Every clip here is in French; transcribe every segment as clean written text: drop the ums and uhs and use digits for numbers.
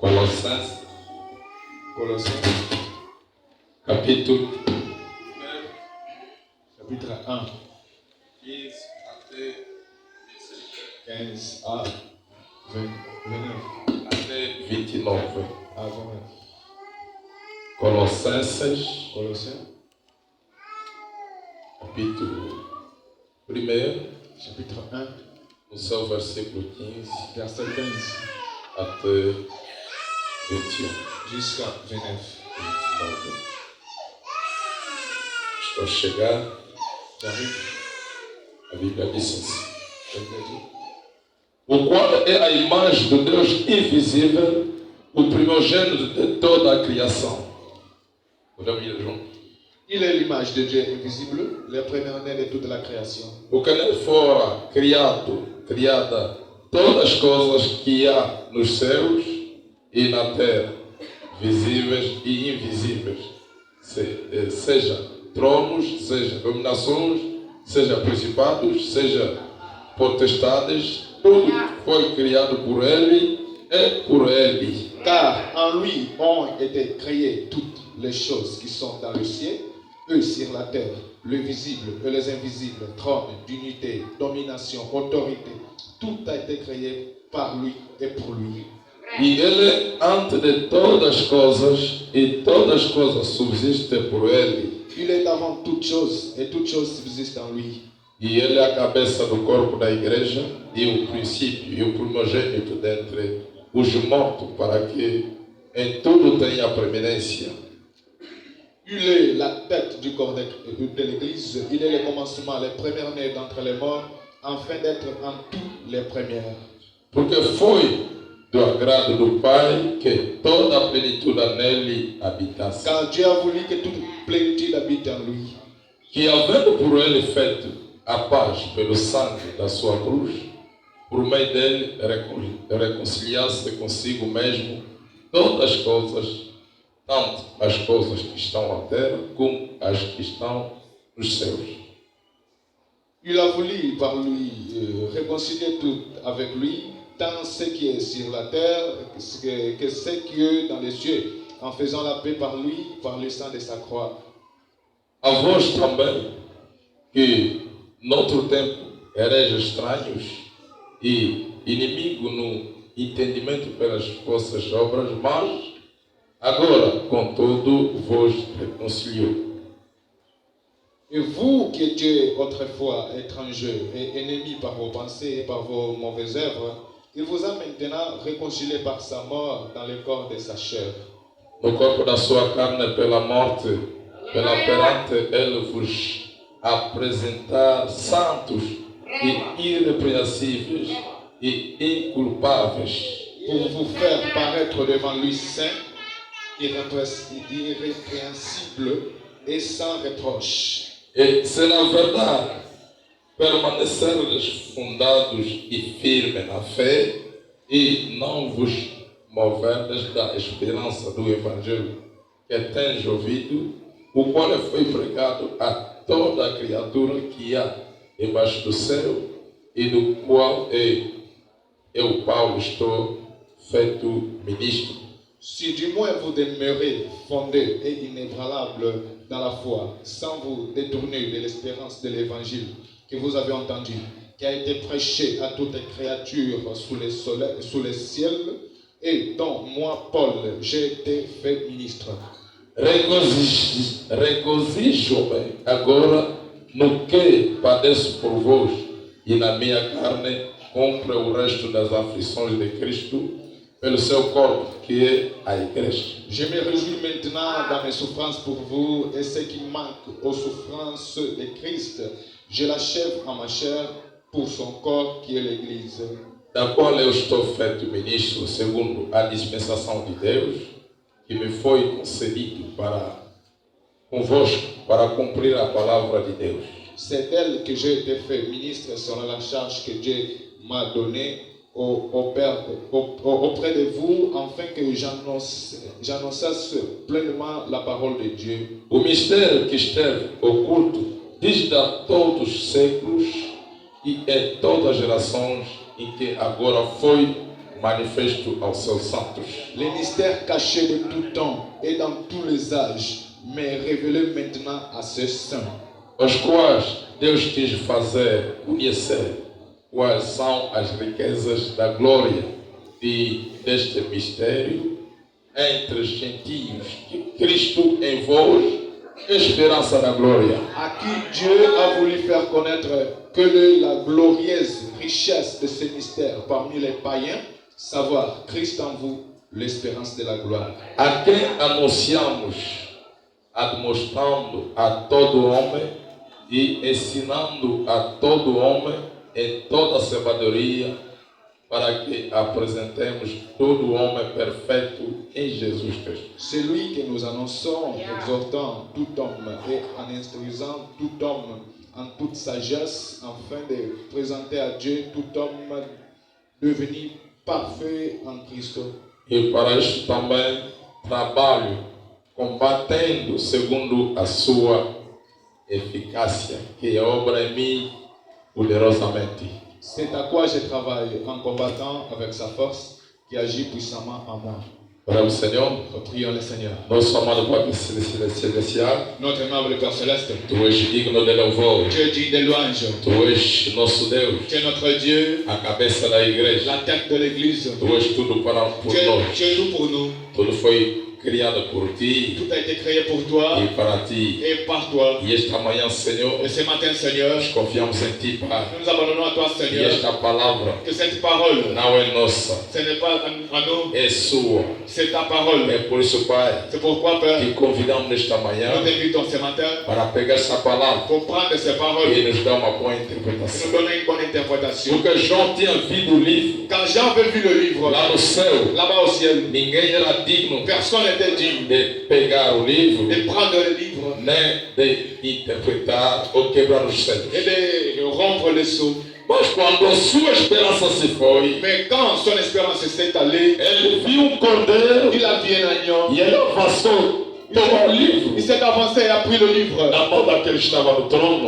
Colossenses, capítulo 1, 15 até 15 à 29. até 29. À 29. Colossenses, Colossiens, capítulo 1, chapitre 1, no seu versículo 15 verset 15 até 21. jusqu'à 29. 29. Estou a chegar, J'arrive, a Bíblia diz assim: je vous dis. o qual é a imagem do Deus invisível, o primogênito de toda a criação. Podemos ir juntos? Il est l'image de Dieu invisible, le premier-né de toute la création. Porque nele fora criada todas as coisas que há nos céus e na terra, visíveis e invisíveis, seja tronos, seja dominações, seja principados, seja potestades, tudo foi criado por ele e por ele. Car en lui ont été créées toutes les choses qui sont dans le ciel, eux sur la terre, le visible et les invisibles, trône, dignité, domination, autorité. Tout a été créé par lui et pour lui. E ele é antes de todas as coisas, e todas as coisas subsistem por ele. Il est avant toutes choses et toutes choses subsistent en lui. E ele é a cabeça do corpo da igreja e o princípio e o primogênito dentre os mortos, para que em tudo tenha preeminência. Il est la tête du corps de l'Église. Il est le commencement, le premier-né d'entre les morts, afin d'être en tout les premières. Porque foi do agrado do Pai que toda a plenitude nele habitasse. Car Dieu a voulu que toute plénitude habite en lui. Que havendo por ele feito a paz pelo sangue da sua cruz, por meio dele reconciliasse consigo mesmo todas as coisas, tanto as coisas que estão na terra como as que estão nos céus. Il a voulu par lui réconcilier tout avec lui, tant ce qui est sur la terre que ce qui est dans les cieux, en faisant la paix par lui, par le sang de sa croix. A vós também, que noutro tempo ereis estranhos e inimigo no entendimento pelas vossas obras, mas agora, contudo, vos reconciliou. Et vous qui étiez autrefois étrangers et ennemis par vos pensées et par vos mauvaises œuvres, il vous a maintenant réconciliés par sa mort dans le corps de sa chair. No corpo da sua carne pela morte, pela perante ele vos apresentar santos e irrepreensíveis e inculpáveis, Pour vous faire paraître devant lui saint, irrépréhensible et sans reproche. e se na verdade permanecerdes fundados e firmes na fé e não vos moverdes da esperança do Evangelho que tens ouvido, o qual foi pregado a toda a criatura que há debaixo do céu e do qual eu, Paulo, estou feito ministro. Si du moins vous demeurez fondés et inébranlables dans la foi, sans vous détourner de l'espérance de l'évangile que vous avez entendu, qui a été prêché à toute créature sous les ciels, et dont moi, Paul, j'ai été fait ministre. Regozijo-me agora no que padeço por vós e na minha carne cumpre o resto das aflições de Cristo pelo seu corpo, que é a igreja. Je me réjouis maintenant dans mes souffrances pour vous, et ce qui manque aux souffrances de Christ, je l'achève en ma chair pour son corps qui est l'Église. Da qual eu estou feito ministro segundo a dispensação de Deus, que me foi concedido para convosco, para cumprir a palavra de Deus. C'est d'elle que j'ai été fait ministre selon la charge que Dieu m'a donnée auprès de vous, afin que j'annonçasse pleinement la parole de Dieu. O mistério que esteve oculto desde a todos os séculos e em todas as gerações, em que agora foi manifesto aos seus santos. Les mystères cachés de tout temps et dans tous les âges, mais révélés maintenant à ses saints, Os quais Deus quis fazer conhecer quais são as riquezas da glória deste mistério entre os gentios, que Cristo em vós, esperança da glória. à qui Dieu a voulu faire connaître la glorieuse richesse de ces mystères parmi les païens, savoir Christ en vous, l'espérance de la gloire. A quem anunciamos, admostrando a todo homem e ensinando a todo homem em toda sabedoria, para que apresentemos todo homem perfeito em Jesus Cristo. Celui que nous annonçons, exhortant tout homme et en instruisant tout homme en toute sagesse, afin de présenter à Dieu tout homme devenu parfait en Christ. E para isto também trabalho, combatendo segundo a sua eficácia, que obra em mim poderosamente. C'est à quoi je travaille en combattant avec sa force qui agit puissamment en moi. Oramos, Senhor, Prions le Seigneur. nosso amado Pai Celestial, Notre aimable Père Céleste, Tu és digno de louvor, Tu es digne de louange. Tu és nosso Deus, Tu es notre Dieu, a cabeça da igreja, la tête de l'Église. Tu és tudo por Tu nós, es tout pour nous. tudo foi criado por Ti Tout a été créé pour toi e para Ti. et par toi. E esta manhã, Senhor, Et ce matin, Seigneur, nós confiamos em Ti, Pai. nous nous abandonnons à toi, E Seigneur. esta palavra Que cette parole, não é nossa, ce n'est pas à nous, é sua. c'est ta parole. É por isso, Pai, C'est pourquoi, Père, que convidamos nesta manhã nous t'invitons ce matin para pegar essa palavra pour prendre ces paroles e nos dar uma boa et interpretação. nous donner une bonne interprétation. Porque João tinha visto o livro Quand Jean avait vu le livre, lá no céu, là-bas au ciel, ninguém era digno personne n'était digne de pegar o livro, de prendre le livre nem de interpretar ou quebrar os selos. et de rompre les sceaux. Mas quando a sua esperança se foi, Mais quand son espérance s'est allée, ele viu cordeiro il a vu un agneau. e ele avançou, tomou o livro Il s'est avancé et a pris le livre na mão daquele que estava no trono.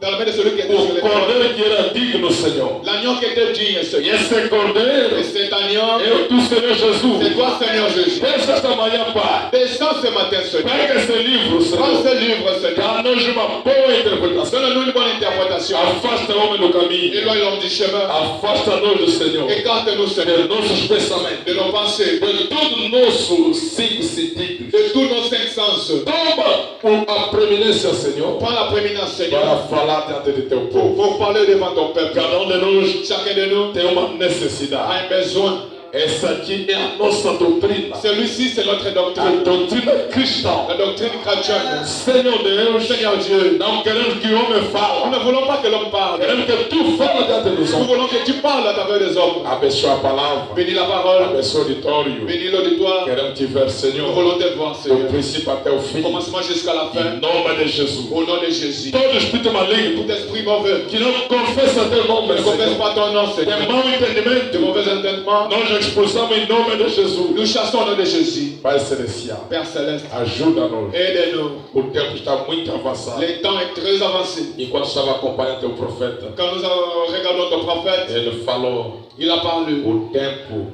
dans la main de celui qui était sur O le trône. cordeiro que era digno, Senhor. L'agneau qui était digne, E Seigneur. esse cordeiro Et cet agneau, é o do Senhor Jesus. c'est toi, Seigneur Jésus. Pensa esta manhã, Pai. Descends ce matin, Seigneur. Pega esse livro, Prends Senhor. ce livre, Seigneur. Dá-nos uma boa interpretação. Donne-nous une bonne interprétation. Afasta o homem do caminho. Éloigne l'homme du chemin. Afasta-nos do Senhor. Écarte-nous, De Seigneur, nossos pensamentos. de nos pensées, De todo nosso cinco sentidos. de tous nos cinq sens. Toma a preeminência, Senhor, Prends la prééminence, Seigneur, para falar diante de teu povo. pour parler devant ton peuple. Cada de nós Chacun de nous tem uma a necessidade. un besoin. Essa aqui é a nossa doutrina. Celui-ci, c'est notre A doctrine. doutrina cristã. La doctrine chrétienne. Senhor Deus, Seigneur Dieu, não queremos que o homem nous fale. ne voulons pas que l'homme parle. Queremos que tu fale diante dos Nous homens. voulons que tu parles à travers les hommes. Abençoa a palavra. Bénis la parole. Abençoa o auditório. Bénis l'auditoire. Queremos te ver, Nous Senhor, voulons te voir, do Seigneur. princípio até o fim. Commencement jusqu'à la Em fin. nome de Jesus. Au nom de Jésus. Todo espírito maligno Tout esprit mauvais que não confessa teu nome, ne confesse Senhor, pas ton nom, de Seigneur. mau entendimento, De mauvais entendements, nós expulsamos em nome de Jesus. nous chassons au nom de Jésus. Pai Celestial, Père Céleste, ajuda-nos. aide-nous. O tempo está muito avançado. Le temps est très avancé. Enquanto estava acompanhando teu profeta, Quand nous regardons ton prophète, ele falou: il a parlé o tempo,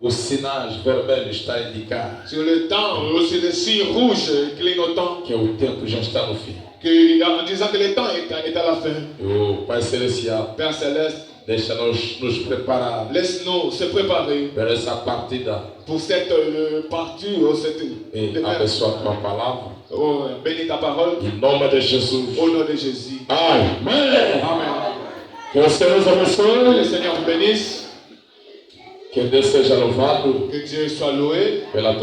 os sinais vermelhos está a indicar sur le temps, aussi le signe rouge clignotant, que o tempo já está no fim. en disant que le temps est à la fin. E o Pai Celestial, Père Céleste, deixa-nos nos preparar laisse-nous se préparer para essa partida pour cette partie, cette, e abençoa a tua palavra. bénis ta parole, Em nome de Jesus. au nom de Jésus. Amém. Amen. Que o Senhor nos Que le abençoe. Seigneur vous bénisse, Que Deus seja louvado que Dieu soit loué pela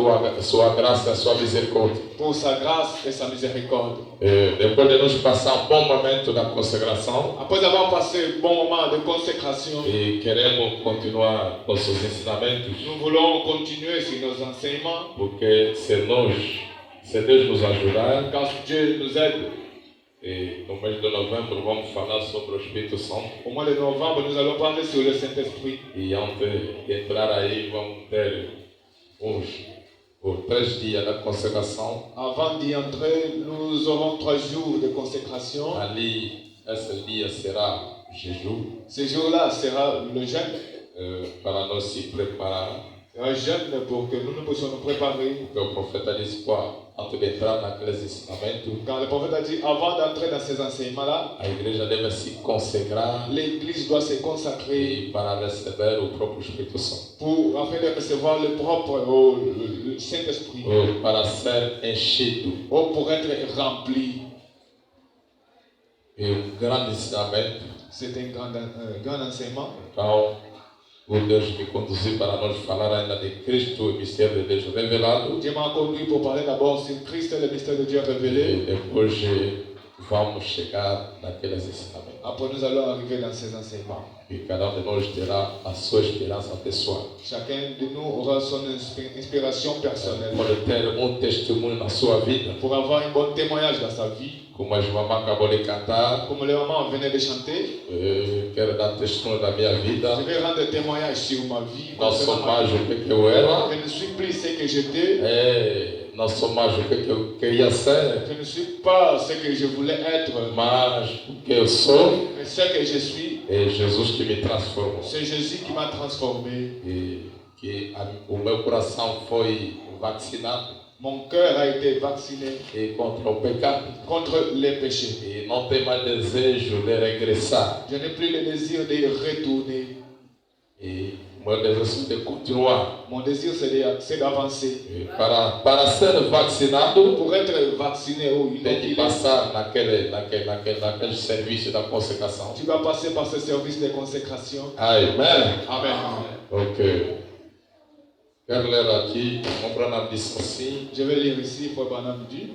sua graça e a sua misericórdia. pour sa grâce et sa miséricorde. E depois de nos passar um bom momento da consagração, Après avoir passé un bon moment de consécration, e queremos continuar nossos ensinamentos, nous voulons continuer sur nos enseignements, porque se Deus nos ajudar, car Dieu nous aide. e no mês de novembro vamos falar sobre o Espírito Santo. Au mois de novembre, nous allons parler sur le Saint-Esprit. E antes de entrar aí, vamos ter os 3 dias da consagração. Avant d'y entrer, nous aurons 3 jours de consécration. Ali, esse dia será jejum. Ce jour-là sera le jeûne. para nós se preparar. Un jeûne pour que nous puissions nous préparer. Porque o profeta disse, antes de entrar naqueles ensinamentos, Quand le prophète a dit, avant d'entrer dans ces enseignements-là, a igreja deve se consagrar l'Église doit se consacrer para receber o próprio Espírito Santo, afin de recevoir le Saint-Esprit, para ser enchido. pour être rempli. E grande ensinamento. C'est un grand enseignement. Então, o Deus me conduziu para nós falar ainda de Cristo, o mistério de Deus revelado. Dieu m'a conduit pour parler d'abord sur Christ et le mystère de Dieu révélé. E depois vamos chegar naqueles ensinamentos. Après, nous allons arriver dans ces enseignements. E cada de nós terá a sua experiência pessoal. Chacun de nous aura son inspiration personnelle. Pode ter testemunho na sua vida. Pour avoir un bon témoignage dans sa vie. Como a mamãe acabou de cantar. Comme les mamans venaient de chanter. Quero dar testemunho da minha vida. Je vais rendre témoignage sur ma vie. Não sou mais o que eu era. Je ne suis plus ce que j'étais. Não sou mais o que eu queria ser. Je ne suis pas ce que je voulais être. Mas o que eu sou. Mais ce que je suis. É Jesus que me transformou. C'est Jésus qui m'a transformé. E que o meu coração foi vacinado. Mon cœur a été vacciné contra o pecado, contre les péchés. E não tem mais desejo de regressar. Je n'ai plus le désir de retourner. E meu desejo é de continuar. Mon désir c'est d'avancer. Para ser vacinado, pour être vacciné, tem que passar naquele serviço da consagração. Tu vas passer par ce service de consécration. Amen. Amen. Ok. Quero ler aqui, o Branham disse assim. Je vais lire ici, Frère Branham dit.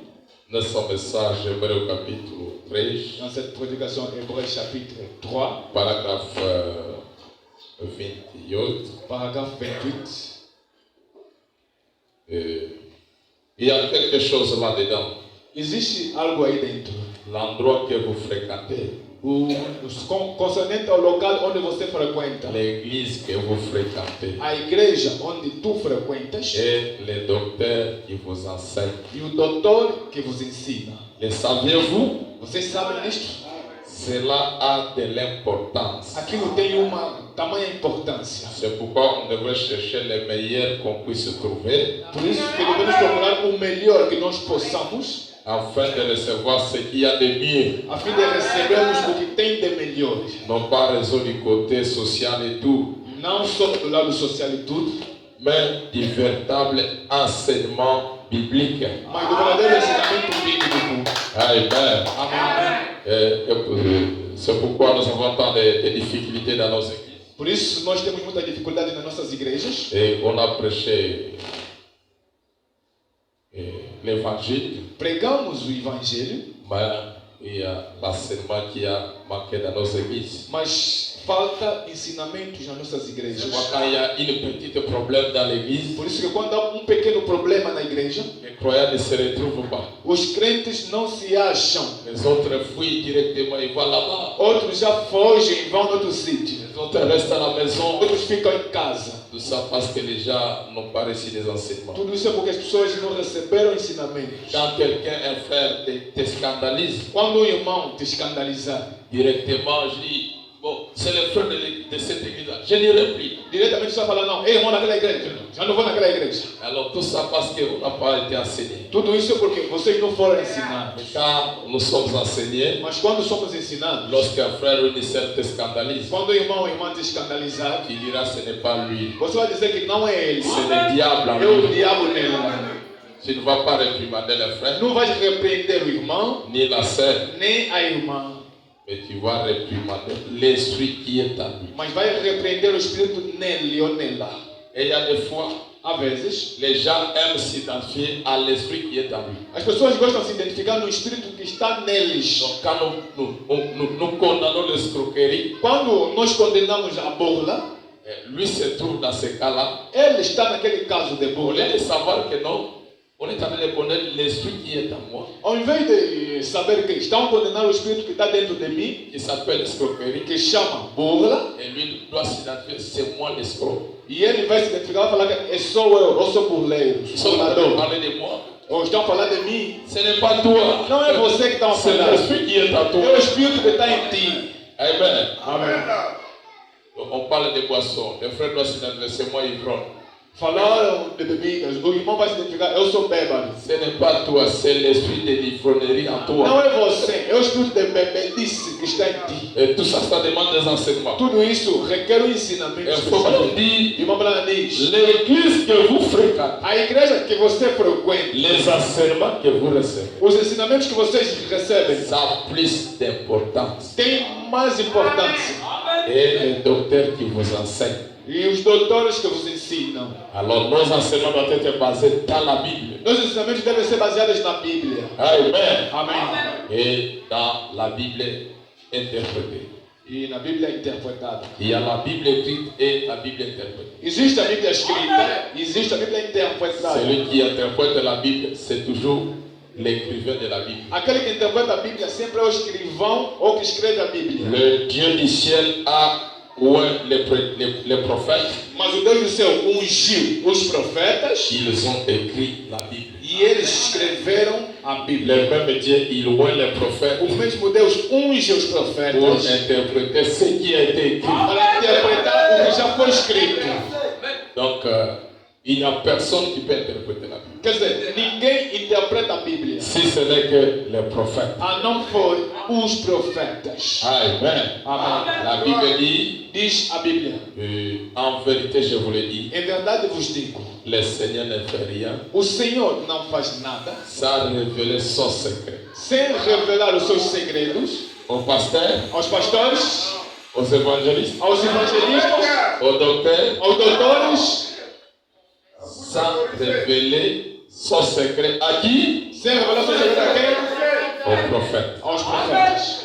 Nessa mensagem, Hébreu capítulo 3. Dans cette prédication, Hébreu chapitre 3. Parágrafo 28. Paragraphe 28. Il y a quelque chose là-dedans. Existe algo aí dentro. L'endroit que vous fréquentez. Concernente ao local onde você frequenta. L'église que vous fréquentez. A igreja onde tu frequentas. Et le docteur qui vous enseigne. E o doutor que vos ensina. Le saviez-vous? Vocês sabem disto? Cela a de l'importance. Aquilo tem uma tamanha importância. C'est pourquoi on devrait chercher le meilleur qu'on puisse trouver. Por isso que devemos procurar o melhor que nós possamos. Afin de recevoir ce qu'il y a de mieux. A fim de recebermos o que tem de melhor. Non pas raison du côté social et tout. Não só do lado social e tudo. Mais du véritable enseignement biblique. Mas do verdadeiro ensinamento bíblico. Amen. Amém. C'est pourquoi nous avons tant de difficultés dans nos églises. Por isso nós temos muita dificuldade nas nossas igrejas. Et on a prêché l'évangile. Pregamos o evangelho. Mais il y a l'enseignement qui a manqué dans nos églises. Mas falta ensinamentos nas nossas igrejas. Quand il y a un petit problème dans l'église, por isso que quando há pequeno problema na igreja, les croyants ne se retrouvent pas. Os crentes não se acham. Les autres fuient directement et vont là-bas. Outros já fogem e vão em outro sítio. Les autres restent à la maison. Outros ficam em casa. Tout ça parce que les gens n'ont pas reçu des enseignements. Tudo isso é porque as pessoas não receberam ensinamentos. Quand quelqu'un, un frère, te scandalise, quando irmão te escandalizar, directement je dis, bon, c'est le frère de cette église-là, je n'irai plus. Diretamente você vai falar, não, ei, irmão daquela igreja, já não vou naquela igreja. Alors tout ça parce qu'on n'a pas été enseigné. Tudo isso é porque vocês não foram ensinados. Quand nous sommes enseignés, mas quando somos ensinados, lorsqu'un frère ou une sœur te scandalise, quando o irmão ou irmã te escandalizar, tu diras ce n'est pas lui. Você vai dizer que não é ele. C'est le diable en é o lui. diabo nele. Tu ne vas pas réprimander le frère, Não vais repreender o irmão, ni la sœur, nem a irmã. mais tu vas réprimander l'esprit qui est en lui. Mas vai repreender o espírito nele ou nela. Et il y a des fois, Às vezes, les gens aiment s'identifier à l'esprit qui est en lui. as pessoas gostam de se identificar no espírito que está neles. Donc quand nous condamnons l'escroquerie, Quando nós condenamos a burla, lui se trouve dans ce cas-là. ele está naquele caso de Au burla. lieu de savoir que non, on est en train de connaître l'esprit qui est en moi, Ao invés de saber que estão condenando o espírito que está dentro de mim, qui s'appelle l'escroquerie, que chama burla, et lui doit s'identifier, c'est moi l'escroc. e ele vai se identificar e falar que sou eu sou burleiro, Ils sou sont en train de burlador. parler de moi. Ou estão falando de mim. Ce n'est pas toi. Não é você que está C'est falando. l'esprit qui est en É o toi. espírito que está em ti. Amen. Amém. Donc on parle de boissons. Le frère doit s'identifier, moi ivrogne. Falaram de bebidas, o irmão vai se identificar, eu sou bêbado. Ce n'est pas toi, c'est l'esprit de l'ivrognerie en toi. Não é você, é o espírito de bebedice que está em ti. Et tout ça, ça demande des enseignements. Tudo isso requer um ensinamento. Il faut que dire, Irmão Branham diz, l'église que vous fréquentez, a igreja que você frequenta, les enseignements que vous recevez, os ensinamentos que vocês recebem, ça a plus d'importance. têm mais importância. Et les docteurs qui vous enseignent. E os doutores que vos ensinam. Alors nos enseignements doivent être basés dans la Bible. Nos ensinamentos devem ser baseados na Bíblia. Amen. Amém. Et dans la Bible interprétée. E na Bíblia interpretada. Il y a la Bible écrite et la Bible interprétée. Existe a Bíblia escrita, existe a Bíblia interpretada. Celui qui interprète la Bible, c'est toujours l'écrivain de la Bible. Aquele que interpreta a Bíblia sempre é o escrivão ou que escreve a Bíblia. Le Dieu du ciel a oint les prophètes. Mas o Deus do céu ungiu os profetas. Ils ont écrit la Bible. E eles escreveram a Bíblia. Le même Dieu, il oint les prophètes O mesmo Deus unge os profetas pour interpréter ce qui a été écrit. para interpretar o que já foi escrito. Donc, il n'y a personne qui peut interpréter la Bible. Quer dizer, ninguém interpreta a Bíblia. Si ce n'est que les prophètes. A não for os profetas. Amen. Amém. La Bible dit, Diz a Bíblia. en vérité, je vous le dis, Em verdade vos digo, le Seigneur ne fait rien o Senhor não faz nada sans révéler son secret. sem revelar os seus segredos Au pasteur, aos pastores, aux évangélistes, aos evangelistas, aux docteurs, aos doutores, sans révéler son secret à qui? sem revelar seus segredos a quem? Aux prophètes. Aos profetas.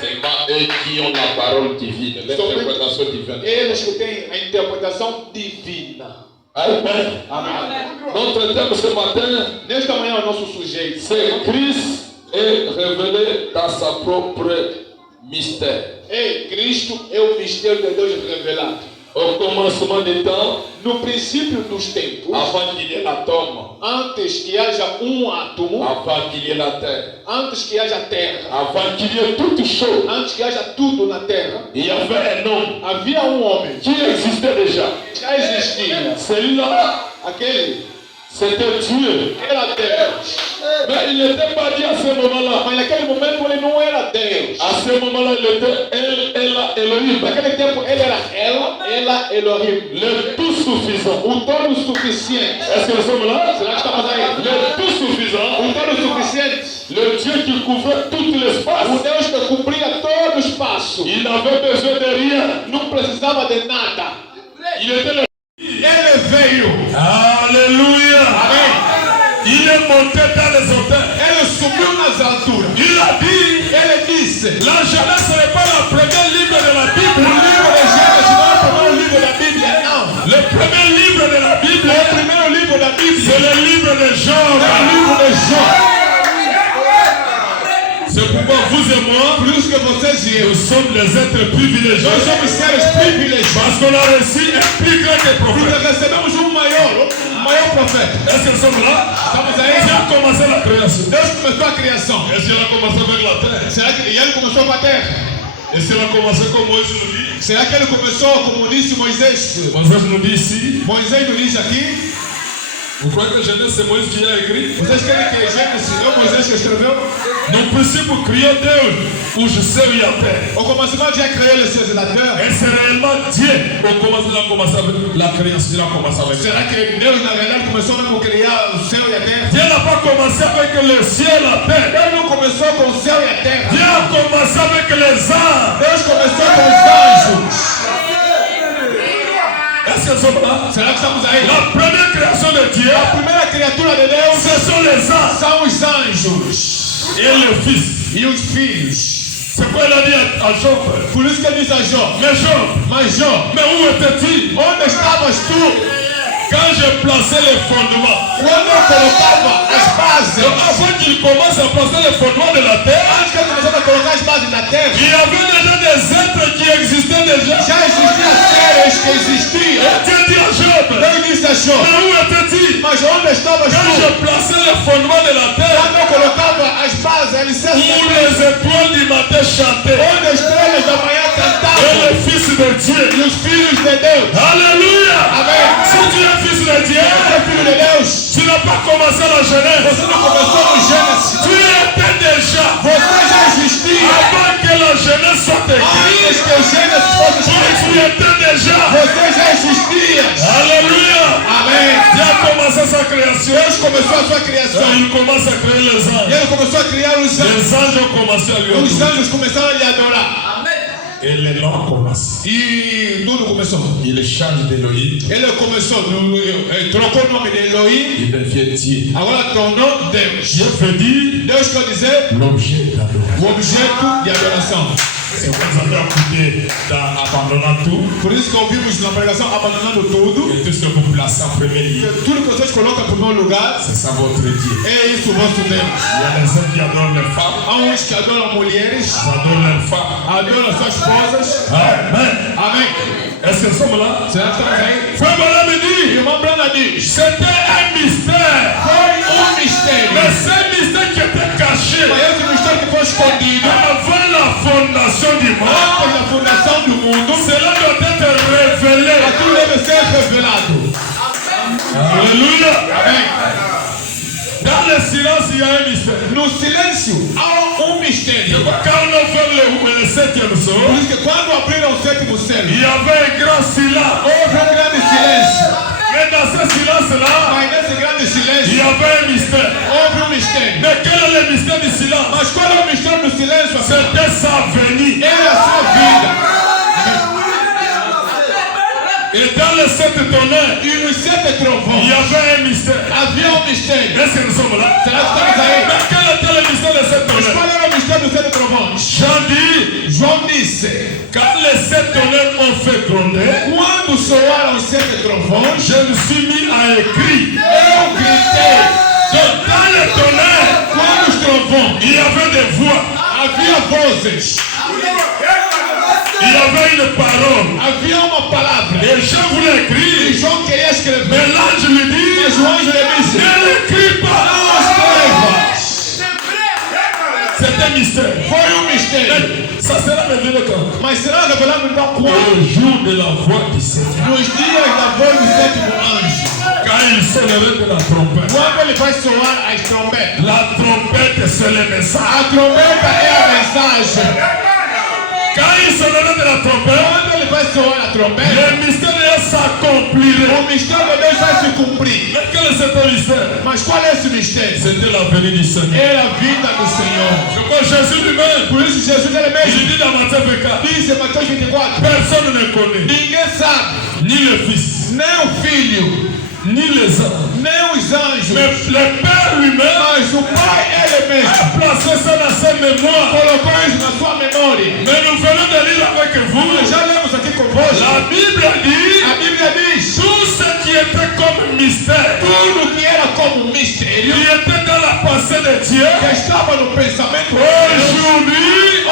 Seulement eux qui ont la parole divine, l'interprétation divine. Eles que têm a interpretação divina. Amen. Amém. Notre thème ce matin, Nesta manhã, o nosso sujeito c'est Christ est révélé dans sa propre mystère. é Cristo, é o mistério de Deus revelado. Au commencement des temps, No princípio dos tempos, avant qu'il y ait l'atome, antes que haja átomo, avant qu'il y ait la terre, antes que haja terra, avant qu'il y ait toute chose, antes que haja tudo na terra, il y avait un homme havia homem qui existait déjà. já existia. Celui-là, Aquele c'était Dieu. era Deus. Mais il n'était pas dit à ce moment-là. Mas naquele momento ele não era Deus. À ce moment-là, il était Ella Elohim. Naquele tempo ele era ela Elohim. Le tout suffisant. O todo suficiente. Est-ce que nous sommes là? Será que estamos aí? Le tout suffisant. O todo suficiente. Le Dieu qui couvrait tout l'espace. O Deus que cumpria todo o espaço. Il n'avait besoin de rien. Não precisava de nada. Il était le... Ele veio. Alléluia. Amém. Il est monté dans les hauteurs. Ele subiu nas alturas. Il a dit, Ele disse: la Genèse n'est pas le premier livre de la Bible. o livro de Gênesis não é o primeiro livro da Bíblia, não. Le premier livre de la Bible, O primeiro livro da Bíblia c'est le livre de Job. é o livro de Jó. C'est pourquoi vous et moi, Por isso que vocês e eu, nous sommes les êtres privilégiés. nós somos seres privilegiados. Parce qu'on a reçu un plus grand que Porque prophète. recebemos um maior profeta. Est-ce que nous sommes là? Estamos Dieu aí. a commencé la création. Deus começou a criação. Est-ce qu'il a commencé avec la terre? Será que ele começou com a terra? Est-ce qu'il a commencé comme Moïse nous dit? Será que ele começou como disse Moisés? Moïse nous dit ici. Moisés nous diz aqui. Vous croyez que Genèse c'est Moïse qui a écrit? Vocês querem que Gênesis é Moisés que escreveu? No princípio criou Deus os céus e a terre. Au commencement, Dieu a créé les cieux et la terre. Et c'est réellement Dieu au commencement a commencé avec la création. Il a commencé avec ça. Será que Deus na verdade começou a criar o céu e a terra? Dieu n'a pas commencé avec le ciel et la terre. Deus não começou com o céu e a terra. Dieu a commencé avec les anges. Deus começou com os anjos. Est-ce que nous sommes là? Será que estamos aí? La première création de Dieu, A primeira criatura de Deus ce sont les anges são os anjos et le Fils. e os filhos. C'est quoi il a dit à Job? Por isso que ele diz a Jó: Mais Job, Mas Jó, mais où étais-tu onde estavas tu quand j'ai placé les fondements? quando eu colocava as bases? Donc avant qu'il commence à placer les fondements de la terre, Antes que ele começasse a colocar as bases na terra, il y avait déjà des êtres qui existaient déjà. já existiam seres que existiam. Et Dieu dit à Job, Ele disse a Jó: mais où étais-tu Mas onde estavas quand tu j'ai placé les fondements de la terre quando eu colocava as bases, a alicerce où da terra? les étoiles du matin chantaient Onde as estrelas da manhã et cantavam le Fils de Dieu e os de Deus. Alléluia. Amen. Si tu es fils de Dieu, Filho de Deus. tu n'as pas commencé la jeunesse. Você não começou no Gênesis. Tu étais déjà. Você já existia. Avant que la jeunesse soit écrite. Antes que o Gênesis fosse Tu escrito. étais déjà. Você já existia. Alléluia. Amém. Dieu a commencé sa création. Deus começou a sua criação. Il commence à créer les E anges. ele começou a criar os anjos. Les anges ont commencé à lui Os adorer. anjos começaram a lhe adorar. Et les noms commencent. E tudo começou. Il change d'Elohim. Ele começou, trocou o nome de Elohim. Il devient Dieu. Agora tornou Deus. Dieu veut dire Deus quer dizer l'objet d'adoration. o objeto de adoração. C'est pour ça que vous avez écouté dans Abandonnant tout. Por isso que ouvimos na pregação abandonando tudo. Et tout ce que vous placez en premier lieu, Tudo que vocês colocam em primeiro lugar c'est ça votre Dieu. é isso o vosso Deus. Il y a les hommes qui adorent les femmes, Há uns que adoram mulheres, ils adorent leurs femmes. adoram suas esposas. Amen. Amém. Est-ce que nous sommes là? Será que estamos aí? Frère Bala me dit, Irmã Brana diz: c'était un mystère. foi mistério. Mais c'est un mystère qui était caché Mas esse mistério que foi escondido avant la fondation du monde. antes da fundação do mundo, Cela doit être révélé. aquilo deve ser revelado. Alléluia. Amém. Dans le silence, il y a un mystère. No silêncio há mistério. Quand on a fait le septième Por saut, isso que quando abriram o sétimo selo, il y avait un grand silence. houve grande silêncio. Mais dans ce silence-là, Mas nesse grande il silêncio, y avait un mystère. houve mistério. Mais quel est le mystère du silence? Mas qual é o mistério do silêncio? C'était sa venue. Era a sua vida. Et dans le sept tonnerres, E nos sete il trovões y avait un mystère. havia mistério. Est-ce que nous sommes là? Será que estamos aí? Mais quel était le mystère de sept Mas tonnerres? qual era o mistério dos sete trovões? Jean dit, João disse: quand les sept tonnerres ont fait gronder, quando soaram os sete trovões, je me suis mis à écrire. eu gritei. Donc dans les tonnerres, Quando os trovões, il y avait des voix, havia vozes, il y avait une parole. havia uma palavra. Et Jean voulait E écrire, João queria escrever. mais l'ange lui dit, Mas o anjo lhe disse: ne l'écris pas. não escreva. C'est un mystère. Foi mistério. Ça sera révélé quand? Mas será revelado então quando? Au jour de la voix du Seigneur. Nos dias da voz do sétimo anjo. Quand il sonnerait de la trompette. Quando ele vai soar as trombetas. La trompette, c'est le message. A trombeta é a mensagem. Quand il sonnerait de la trompette, Quando ele vai soar a trombeta, le mystère s'accomplirait. o mistério de Deus vai se cumprir. Mais quel est ce mystère? Mas qual é esse mistério? C'était la venue du Seigneur. Era a vinda do Senhor. C'est quoi Jésus lui-même? Por isso Jesus ele mesmo Il dit dans Matthieu 24, disse em Mateus 24: personne ne connaît, ninguém sabe, ni le Fils, nem o Filho, ni les anges, nem os anjos, mais le Père lui-même mas o Pai ele mesmo a placé ça dans sa mémoire. colocou isso na sua memória. Mais nous venons de lire avec vous. Já lemos aqui convosco. La Bible dit A Bíblia diz: tout ce qui était comme mystère, tudo que era como mistério, qui était dans la pensée de Dieu, que estava no pensamento de Deus, aujourd'hui,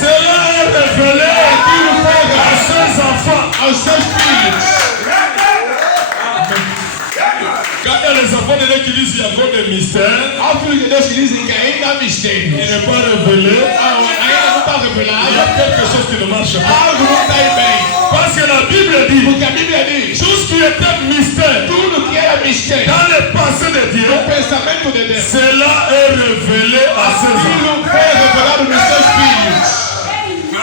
cela est révélé à ses enfants. aos seus filhos. Quand il y a les enfants de Dieu qui disent qu'il y a encore des mystères, Há filhos de Deus que dizem que ainda há il mistério. n'est pas révélé, Ainda não está il y revelado. a quelque chose qui ne marche pas. Algo não está aí bem. Parce que la Bible dit, Porque a Bíblia diz: tout ce qui était mystère tudo que era mistério, dans les pensées de Dieu, o pensamento de Deus, cela est révélé à ses enfants. aquilo foi revelado nos seus filhos.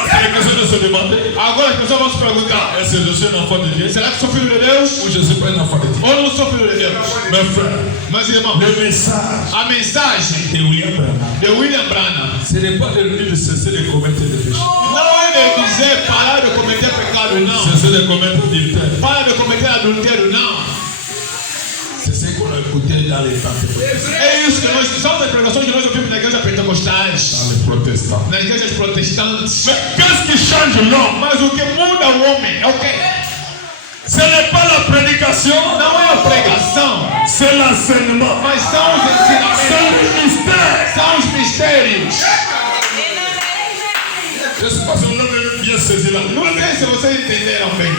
C'est quelque chose de se demander. Agora as pessoas vão se perguntar: Est-ce que je suis un enfant de Dieu será que sou filho de Deus ou je ne suis pas un enfant de Dieu? ou não sou filho de Deus? Mes frères, Meus irmãos, le message a mensagem de William Branham, de William Branham ce n'est pas de lui de cesser de commettre des péchés. não é de dizer parar de cometer pecado, não. Cesser de commettre adultère. Para de cometer adultério, não. C'est ce qu'on a écouté dans les temps pentecôtistes, É isso que nós, são as pregações que nós ouvimos na igreja pentecostais, dans les protestants. nas igrejas protestantes. Mais qu'est-ce qui change l'homme? Mas o que muda o homem é o quê? Ce n'est pas la prédication, Não é a pregação, c'est l'enseignement. mas são os C'est ensinamentos, le mystère. são os mistérios. Je ne sais pas si vous avez bien saisi la Não sei se vocês entenderam bem.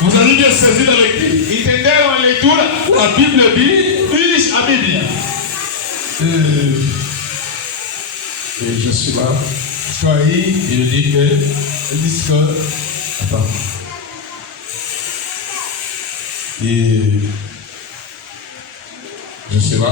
Vous avez bien saisi la lecture. Entenderam a leitura? La Bible dit, Diz a Bíblia. et je suis là, Estou aí. il dit que, Ele disse que attends, Et je suis là.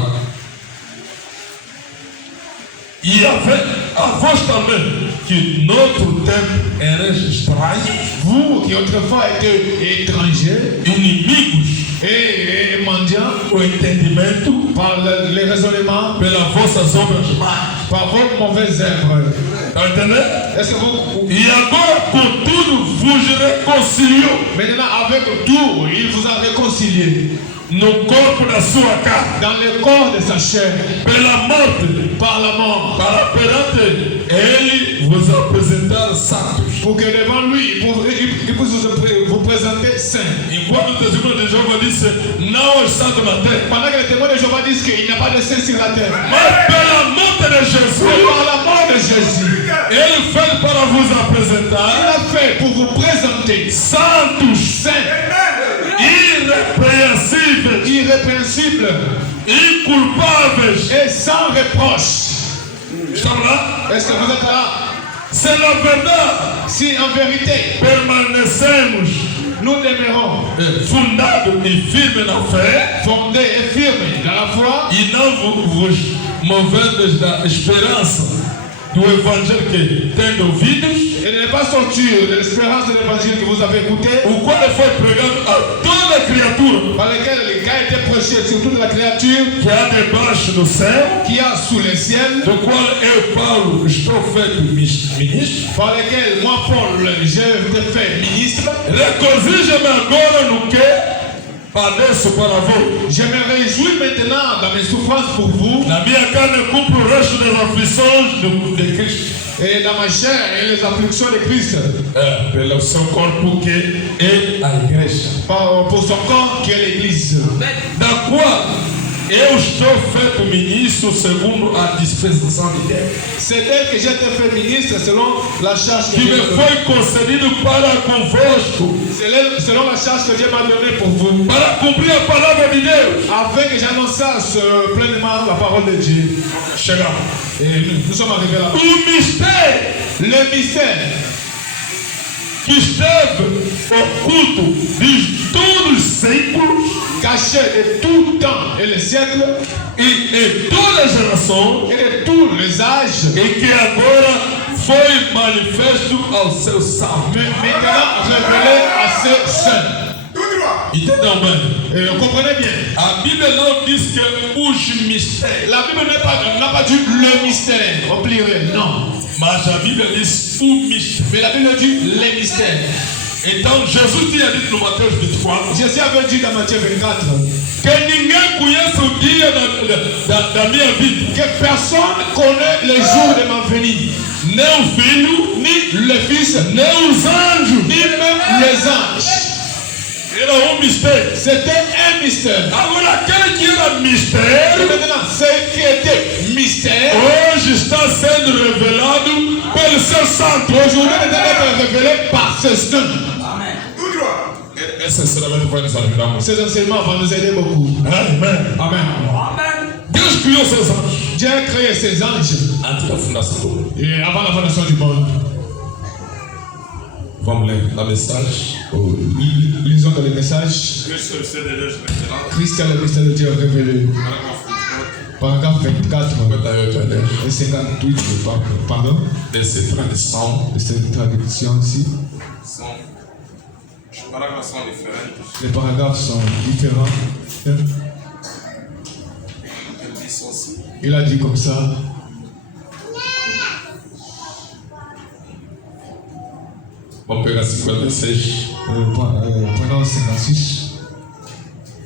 Il y avait avant também que notre tempo era estranho, Vous qui autrefois étiez étrangers inimigos, et mendiants o entendimento par les raisonnements, pelas vossas obras más. par vos mauvaises œuvres. Está entendendo? Est-ce que vous, E agora, contudo, vos reconciliou maintenant avec tout, il vous a réconcilié no corpo da sua carne, dans le corps de sa chair, pela morte, par la mort, para perante ele vos apresentar santos. pour que devant lui, il puisse vous présenter saint. Enquanto o testemunho de Jeová disse, não é santo na terra, Pendant que les témoins de Jéhovah disent qu'il n'y a pas de saint sur la terre, mas pela morte de mais Jesus, par la mort de Jésus, ele fez para vos il apresentar a fait pour vous présenter santos, saint, irrepreensíveis, irrépréhensible inculpáveis. et sans reproche. Estamos lá? Est-ce que vous êtes là? Se na verdade Si en vérité, permanecemos nous demeurons fundados e firmes na fé, fondés et firmes dans la foi, e não vos movedes da esperança do evangelho que tendo ouvidos, et ne pas sortir de l'espérance de l'évangile que vous avez écouté, o qual foi pregado a toda criatura par lequel le cas était prêché sur toute la créature que há debaixo do céu, qui a sous les ciels, do qual eu, Paulo, estou feito ministro. par lequel moi, Paul, j'ai été fait ministre. Regozijo-me agora no que padeço para vós. Je me réjouis maintenant dans mes souffrances pour vous Na minha carne cumpro o resto das aflições de Cristo. et dans ma chair et les afflictions de Christ, Pelo seu corpo que é a igreja, pour son corps qui est l'Église, da qual eu estou feito ministro segundo a dispensação de Deus, c'est d'elle que j'ai été fait ministre selon la charge que que Dieu me m'a donnée. foi concedido para convosco, Selon la charge que Dieu m'a donnée pour vous, para cumprir a palavra de Deus. afin que j'annonçasse pleinement la parole de Dieu. Chegamos. Et nous sommes arrivés là. O mistério Le mystère que esteve oculto de todos os séculos caché de tout temps et les siècles e todas as gerações, et de tous les âges, e que agora foi manifesto aos seus salvos. mais maintenant révélé à ses saints. Entendam bem? Et comprenez bien, A Bíblia não diz que os mistérios, la Bible n'a pas dit le mystère au pluriel, non. mas a Bíblia diz o mistério. Mais la Bible dit les mystères. Então Jesus tinha dito no Mateus 24 Jésus avait dit dans Matthieu 24 que ninguém conhece o dia da minha vida, que personne connaît les jours de ma venue, nem o Filho, ni le Fils, nem os anjos. ni même les anges. Era mistério. C'était un mystère. Agora aquele que era Et mistério, maintenant, ce qui était mystère, hoje está sendo revelado pelo seu santo. aujourd'hui est d'être révélé par ses saints. Esse ensinamento vai nos ajudar muito. Ces enseignements vont nous aider beaucoup. Amém. Amen. Deus criou seus anjos Dieu a créé ses anges antes da fundação do mundo. et avant la fondation du monde. Vamos ler a mensagem. Lisons dans les messages. Christ est le mystère de Dieu révélé. Paragraphe 24 et 58, pardon, Desse tradição. de cette traduction ici. Os parágrafos são diferentes. Les paragraphes sont différents. Ele disse assim: Il a dit comme ça. Vamos pegar 56. Prenons 56.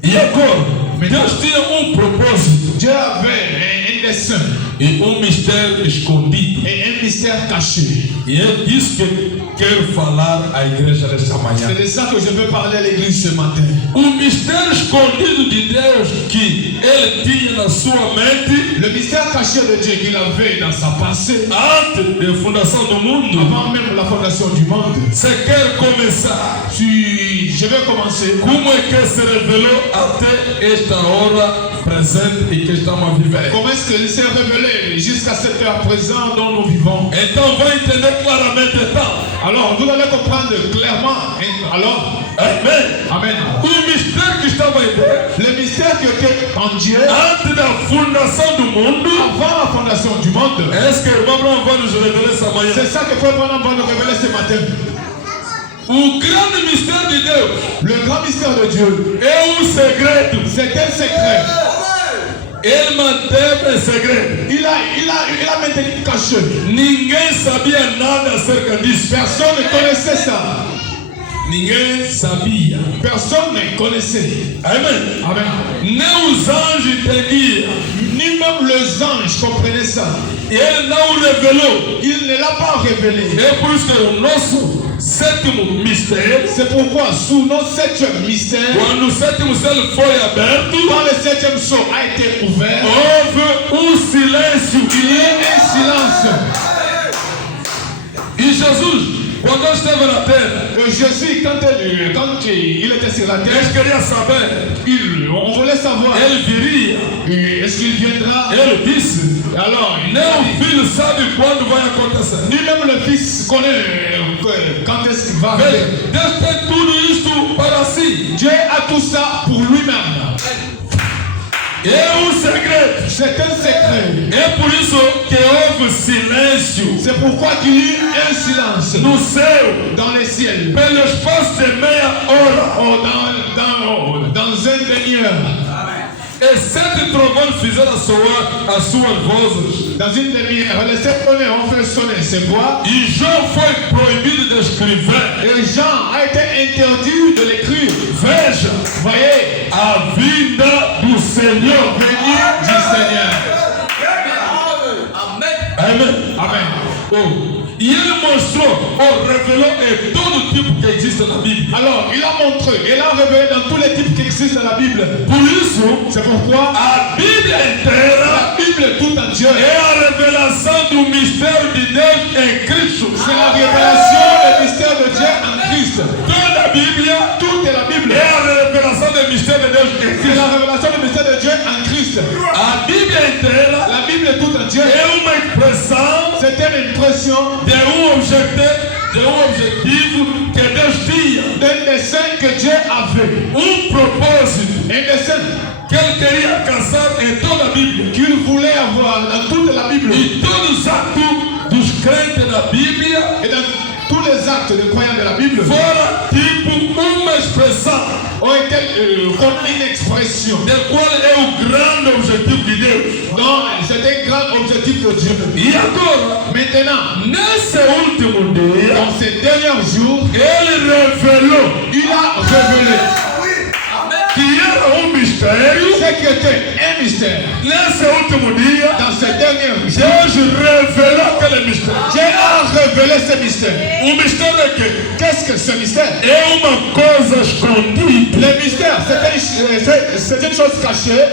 E agora, Deus tinha propósito Dieu avait un dessein e mistério escondido. et un mystère caché. E é disso que quero falar à igreja nesta manhã. C'est de ça que je veux parler à l'église ce matin. O mistério escondido de Deus que Ele tinha na sua mente Le mystère caché de Dieu qu'il avait dans sa pensée antes da fundação do mundo. avant même la fondation du monde. Você quer começar? Je vais commencer. Como é que se revelou até esta hora presente e que estamos a viver? Comment est-ce qu'il s'est révélé jusqu'à cette heure présente dont nous vivons? Então vai entender claramente então. Alors, vous allez comprendre clairement. Alors, Amen. Amen. O mistério que estava em Deus, Le mystère qui était en Dieu antes da fundação do mundo, avant la fondation du monde. est-ce que o irmão Abraão vai nos revelar essa manhã? C'est ça que Frère Branham va nous révéler ce matin. O grande mistério de Deus Le grand mystère de Dieu, é segredo. c'est un secret. Ele manteve em segredo. Il a maintenu caché. Ninguém sabia nada acerca disso. Personne ne connaissait ça. Ninguém sabia. Personne ne connaissait. Amen. Amen. Nem os anjos entendiam. Ni même les anges comprenaient ça. Ele não revelou. Il ne l'a pas révélé. É por isso que o nosso sétimo mistério, C'est pourquoi, sous notre septième mystère, quando o sétimo selo foi aberto, quand le septième sceau a été ouvert, houve silêncio. il y a un silence. E Jesus, quando ele esteve na terra, Jésus, quand il était sur la ele terre, queria saber, on voulait savoir, ele viria, est-ce qu'il viendra? ele disse, Alors, nem o filho sabe quando vai acontecer. ni même le fils connaît quand est-ce qu'il va arriver. Deus tem tudo isto para si. Dieu a tout ça pour lui-même. É segredo. C'est un secret. É por isso que houve silêncio C'est pourquoi il y a eu un silence no céu, dans les ciels. pelo espaço de meia hora. Dans un demi-heure. E 7 trovões fizeram soar as suas vozes. Dans une demi-heure, les sept tonnerres ont fait sonner ses voix. E João foi proibido de escrever. Et Jean a été interdit de l'écrire. Veja, Voyez, a vinda do Senhor. venir du Seigneur. Amen. Amen. Oh. E ele mostrou, ou revelou em todo tipo que existe na Bíblia. Alors, il a montré, il a révélé dans tous les types qui existent dans la Bible. Por isso, C'est pourquoi a Bíblia inteira la Bible tout entière é a revelação do mistério de Deus em Cristo. c'est la révélation du mystère de Dieu en Christ. Toda a Bíblia Tout est la Bible. é a revelação do mistério de Deus em C'est Cristo. la révélation du mystère de Dieu en Christ. A Bíblia inteira La Bible tout entière é uma expressão c'est une impression de objetivo que Deus tinha, d'un dessein que Dieu avait. propósito Un dessein que ele queria alcançar em toda a Bíblia. qu'il voulait avoir dans toute la Bible. E todos os atos dos crentes na Bíblia Et dans tous les actes des croyants de la Bible fora tipo uma expressão ont été comme une expression. de qual é o grande objetivo de Deus. Non, c'est un grand objectif de Dieu. E agora, Maintenant, nesse último dia, dans ces derniers jours, ele revelou il a révélé que era mistério. ce qui était un mystère. Nesse último dia, Dans ces derniers jours, Deus revelou aquele mistério. Dieu a révélé ce mystère. O mistério é que Qu'est-ce que ce mystère? é uma coisa escondida, Le mystère, c'est une chose cachée,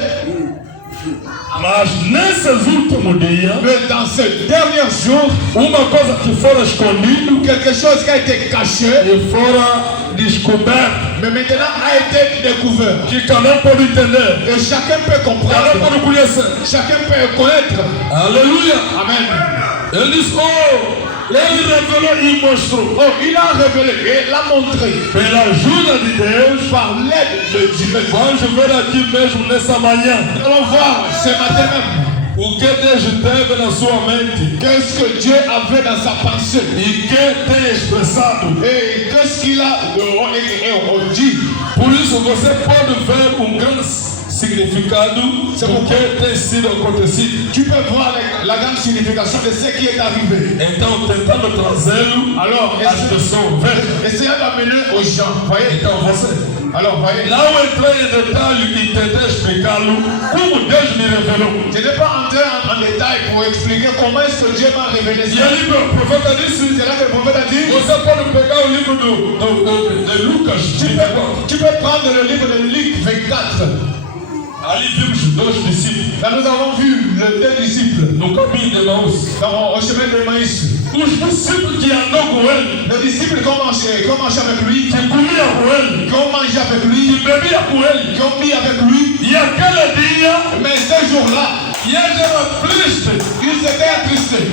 mas nesses últimos dias, mais dans ces derniers jours, uma coisa que fora escondido quelque chose qui a été caché, e fora descoberto, mais maintenant a été découvert. que cada um pode entender, Et chacun peut cada um comprendre, pode conhecer. chacun peut connaître. Aleluia! Amen. Ele diz: oh, ele revelou e mostrou. Oh, il a révélé et l'a montré Pela ajuda de Deus, par l'aide de Dieu. vamos ver aqui mesmo nessa manhã Nous allons voir ce matin même o que Deus teve na sua mente qu'est-ce que Dieu avait dans sa pensée e que tem expressado. et qu'est-ce qu'il a dit. Por isso você pode ver grande significado do que tem sido acontecido. Tu peux voir la grande signification de ce qui est arrivé. Então, tentando trazê-lo Alors, às pessoas. essayons d'amener aux gens. Voyez? Então, você. Alors, voyez? Não entrei em detalhe e tentei explicá-lo como Deus me revelou. Je n'ai pas entré en détail pour expliquer comment est-ce que Dieu m'a révélé E ça. ali o profeta disse: C'est là que le prophète a dit, você pode pegar o livro de Lucas, tu peux prendre le livre de Luc 24. ali vimos dois discípulos Là, nous avons vu les deux disciples no caminho de Emaús. au chemin de Maïs. Os discípulos que andam com ele, Les disciples qui ont marché avec lui, que comiam com ele, qui ont mangé avec lui, que bebiam com ele. qui ont mis avec lui. E aquele dia, Mais ce jour-là, e ele era triste. ils étaient attristés.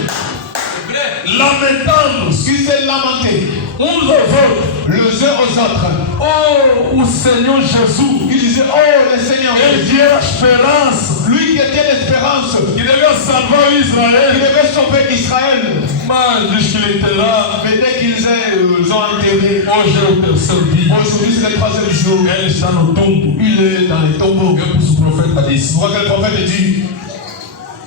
lamentando-se Ils s'est lamenté uns aos outros. les uns aux autres. Oh, o Senhor Jesus, Ils disaient, oh le Seigneur ele Jésus, tinha a esperança lui qui était l'espérance, que devia salvar qui Israel, devait sauver Israël. mas diz que ele était là. Mais dès qu'ils ont enterré, Hoje é o terceiro dia. aujourd'hui c'est le troisième jour, Ele está no tombo. il est dans les tombeaux. Eu pus o profeta disse: Je vois que le prophète dit,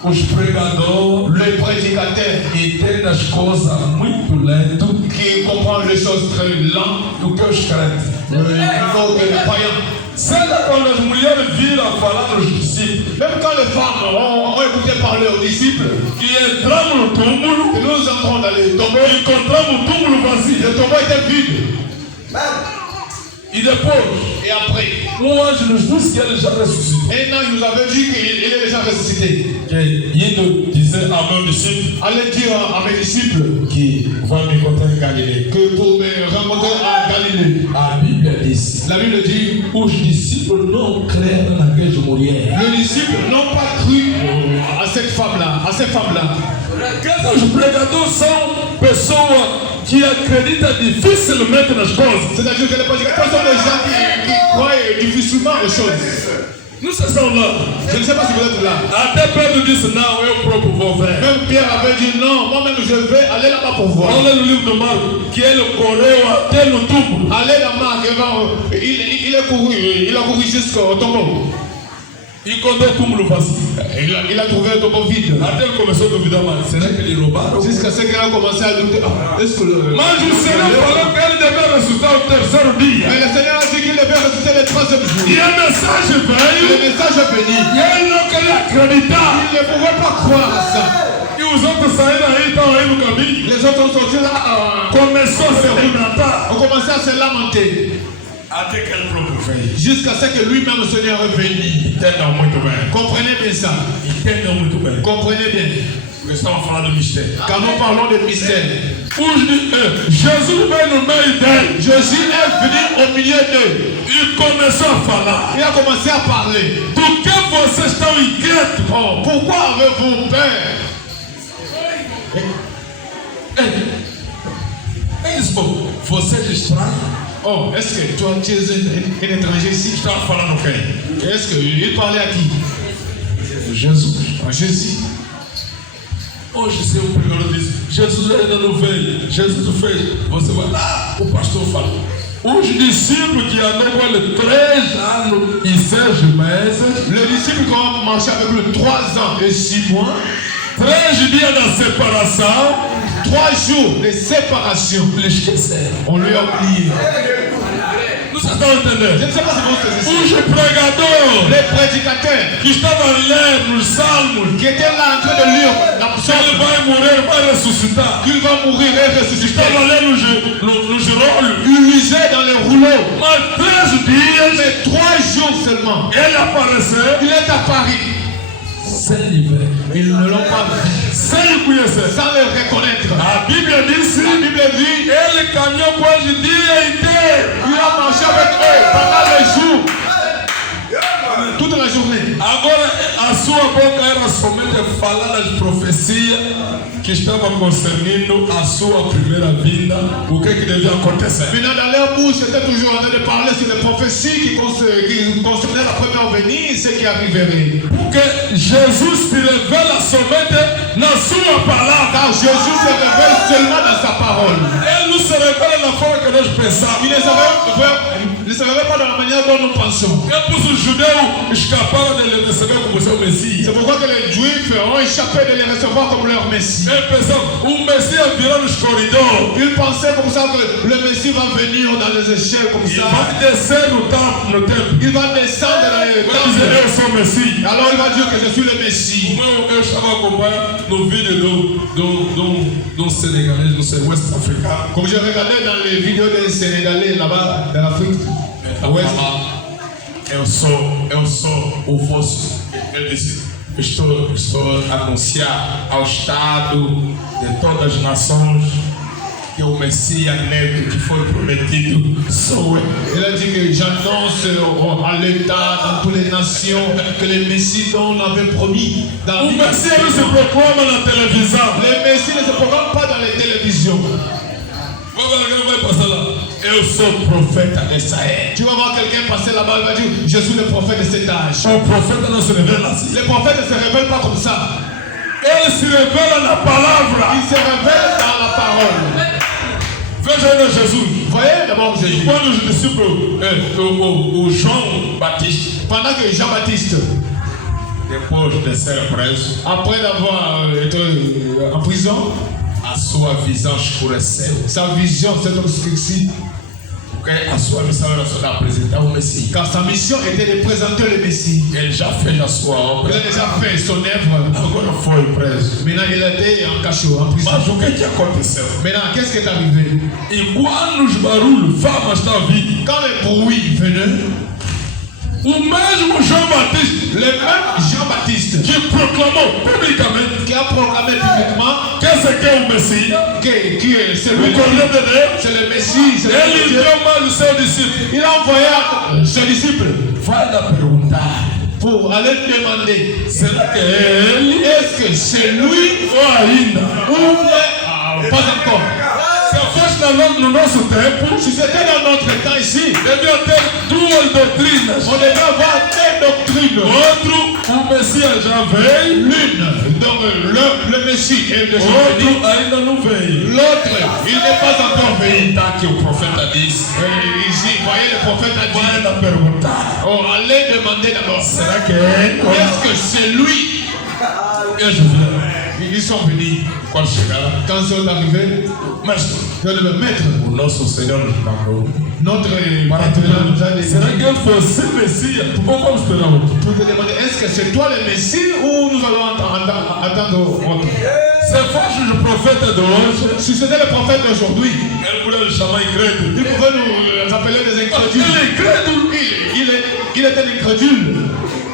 os pregadores le prédicateur entendem as coisas muito lento qui comprend les choses très lentes, do que os crentes. plutôt que les païens. Sabe quando as mulheres viram falar nos discípulos Même quand les femmes ont écouté parler aux disciples, que entramos no túmulo et nous entrons dans les tombeaux, e encontramos o túmulo vazio. le tombeau était vide. E depois, Et après, anjo nos disse que ele já ressuscitou. un an, il nous avait dit qu'il est déjà ressuscité. Que indo dizer a meus discípulos Allez dire à mes disciples que vai me encontrar em Galileia. que pour me rencontrer à Galilée, A Bíblia diz: la Bible dit, os discípulos não creram naquelas mulheres. les disciples n'ont pas cru à cette femme-là, à ces femmes-là. Os pregadores são pessoas que acreditam dificilmente nas coisas. C'est-à-dire que les prédicateurs sont des gens qui croient difficilement aux choses. Não se estão lá. Je ne sais pas si vous êtes là. Até Pedro disse: não, eu próprio vou ver. Même Pierre avait dit non, moi-même je vais aller là-bas pour voir. Olha no livro do Marco que ele correu até no túmulo. Allez dans Marc, il a couru jusqu'au tombeau. E encontrou o túmulo vazio. Il a trouvé un tombeau vide. Até ele começou a duvidar mais. Será que ele roubaram? Jusqu'à ce qu'il a commencé à douter. Est-ce que le... Mas o Senhor falou que ele devia ressuscitar o terceiro dia. Mais le Seigneur a dit qu'il devait ressusciter le troisième jour. E a mensagem veio. Le message est venu. E ele não queria acreditar. Il ne pouvait pas croire à ça. E os outros saíram aí, estão aí no caminho. Les autres ont sorti là. Começou a se levantar. On commençait à se lamenter. Até que ele próprio veio. Jusqu'à ce que lui-même, le Seigneur, est venu. Entendam muito bem. Comprenez bien ça. Entendam muito bem. Comprenez bien. Porque estamos falando do mistério. Quand nous parlons de mystère, Jesus veio no meio deles. Jésus est venu au milieu d'eux. E começou a falar. Il a commencé à parler. Do que vocês estão inquietos? Oh, pourquoi avez-vous peur? Ele disse: vocês estranhos? Oh, est-ce que toi, tu es un étranger ici? Estava falando quem? Est-ce qu'il parlait à qui? Jesus. À Jésus. Hoje, se o primeiro diz: Jesus ainda não veio, Jesus fez, você vai lá, o pastor fala. Os discípulos que andam com ele 3 anos e 6 meses, Les disciples qui ont marché avec lui 3 ans et 6 mois, 3 dias da separação, 3 jours de séparation, eles esqueceram. on lui a oublié. Não se estão Je entendendo? ne sais pas si vous saisissez. Os pregadores Les prédicateurs que estavam lendo nos salmos, qui étaient là en train de lire la ele psaume, vai morrer, vai ressuscitar. qu'il va mourir et ressusciter. Estavam lendo nos olhos. Il lisait dans les rouleaux. Mas 3 dias Mais 3 jours seulement, ele apareceu il est apparu. sem lhe ver, Ils ne l'ont pas vu, sem conhecer. sans le reconnaître. A Bíblia disse: La Bible dit, ele caminhou com eles o dia inteiro. il a marché avec eux pendant les jours, toute la journée. Agora, a sua boca era somente falar das profecias que estavam concernindo a sua primeira vinda, o que devia acontecer. Maintenant, dans leur bouche, c'était toujours en train de parler sur les prophéties qui concernaient la première venue, ce qui arriverait. Porque Jesus se revela somente na sua palavra. Car Jésus se révèle seulement dans sa parole. Ele não se revela na forma que nós pensamos. Il ne se révèle pas dans la manière dont nous pensons. É por isso os judeus escaparam de le receber como seu Messias. C'est pourquoi que les Juifs ont échappé de les recevoir comme leur Messie. Eles pensavam, o Messias virou nos corredores. Ils pensaient comme ça que le Messie va venir dans les échelles comme E ça. vai descer no templo. Il va descendre dans les Vai dizer, temples. eu sou o Messias. Alors il va dire que je suis le Messie. Eu estava acompanhando no vídeo do Senegalês, não sei, West Africa. Comme je regardais dans les vidéos des Sénégalais là-bas, dans l'Afrique. Ouest. Eu sou o vosso. Ele disse, estou a anunciar ao Estado de todas as nações que o Messias negro que foi prometido sou eu. Il a dit que j'annonce à l'État, dans toutes les nations, que le Messie dont on avait promis. O Messias não se proclama na televisão. Le Messie ne se proclame pas dans les télévisions. Alguém vai passar lá. Eu sou profeta dessa era. Tu vas voir quelqu'un passer là-bas, il va dire, je suis le prophète de cet âge. O profeta não se revela assim. Les prophètes ne se révèlent pas comme ça. Ele se revela na palavra. Ils se révèlent dans la parole. Veja aí Jesus. Voyez d'abord Jésus. Quando os discípulos, o João Batista, Pendant que Jean-Baptiste, depois de ser preso, après d'avoir été en prison, a sua visão escureceu. sa vision s'est obscurcie. Porque a sua missão era só de apresentar o Messias. Car sa mission était de présenter le Messie. Ele já fez a sua Il obra. a déjà fait son œuvre. Agora foi preso. Maintenant, il a été en cachot, en prison. Mas o que aconteceu? Maintenant, qu'est-ce qui est arrivé? E quando os barulhos, famas está vindo, Quand le bruit venait, o mesmo João Batista le même Jean-Baptiste que proclamou publicamente qui a proclamé publiquement que esse aqui é o Messias, qui est o celui Cordeiro de Deus, c'est le Messie, c'est le ele Messie. enviou mais os seus discípulos. Il a envoyé ses disciples Vai lá perguntar, pour aller demander será que é ele est-ce que c'est lui ou ainda? ou bien pas encore. Se fosse no nosso tempo, Si c'était dans notre temps ici, devia ter duas doutrinas. on devait avoir deux doctrines. Outro, o Messias já veio, L'une, donc le Messie est déjà venu. outro ainda não veio. L'autre, il n'est pas encore venu. Tá que o profeta disse. Ici, voyez, le prophète a Vai dit, lá perguntar, oh, allez demander d'abord, será que é ele? est-ce que c'est lui? E eles vieram. Ils sont venus. Quando chegaram, Quand ils sont arrivés, mestre, le maître, o nosso Senhor nos mandou. notre partenaire nous a Será dit, que ele fosse Messias? Ou vamos esperar outro? pour te demander, est-ce que c'est toi le Messie ou nous allons attendre autre? Se fosse o profeta de hoje, Si c'était le prophète d'aujourd'hui, ele poderia chamar incrédulo. il pouvait nous appeler des incrédules. Ele é incrédulo. Il est un incrédule.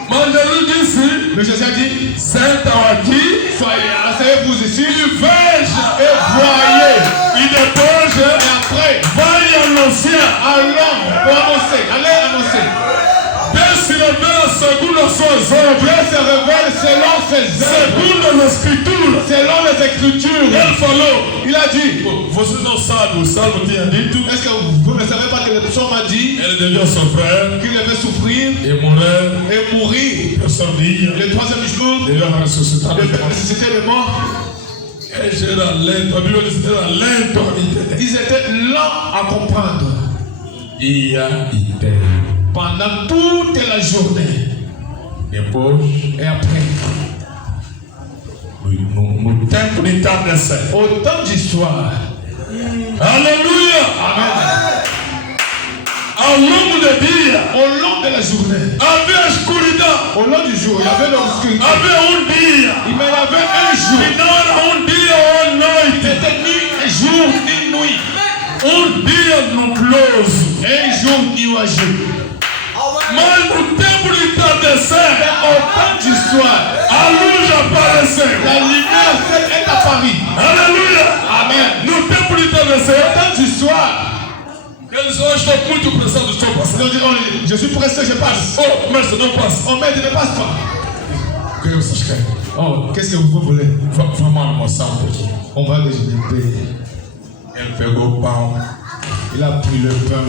Mas Jesus disse, Le Jésus a dit, sentam aqui soyez, asseyez-vous ici e veja. et voyez. E depois Et après, vai anunciar. allons pour annoncer, allez annoncer. Deus se revela segundo as suas obras, Dieu se révèle selon ses œuvres, segundo as escrituras. selon les Écritures. Ele falou, Il a dit, vocês não sabem, o Salmo tinha dito, est-ce que vous ne savez pas que le psaume a dit ele devia sofrer qu'il devait souffrir e morrer. et mourir O terceiro dia, le troisième jour, devia ressuscitar de dos mortos. ressusciter les morts? Ele era lento, a Bíblia diz que era lento a entender. Ils étaient lents à comprendre Dia inteiro. pendant toute la journée. Depois, Et après, no tempo de entardecer. au temps du soir, Aleluia! Amen, Ao longo do dia, au long de la journée, havia escuridão. au long du jour, il y avait l'obscurité. Havia dia. Il y avait un jour. E não era dia ou noite. C'était ni jour ni nuit. Dia nubloso. Un jour nuageux. Mas no tempo de entardecer, Au temps du soir, a luz apareceu. la lumière est apparue. Aleluia! Amen. No tempo de entardecer, Au temps du soir, eles disseram, estou muito pressado, estou ils passando. ont dit, oh, je suis pressé, je passe. Oh, mestre, não passa. Oh, maître, ne passe pas. O que vocês querem? Oh, qu'est-ce que vous voulez? Vamos almoçar um pouquinho. On va déjeuner. Ele pegou o pão, Il a pris le pain,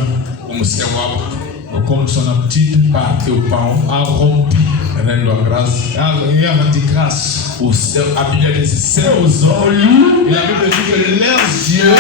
como seu álcool, comme son habitude, bateu o pão, a rompu, rendendo a graça. et a rendu grâce. A Bíblia diz, seus olhos. Et la Bible dit que leurs yeux,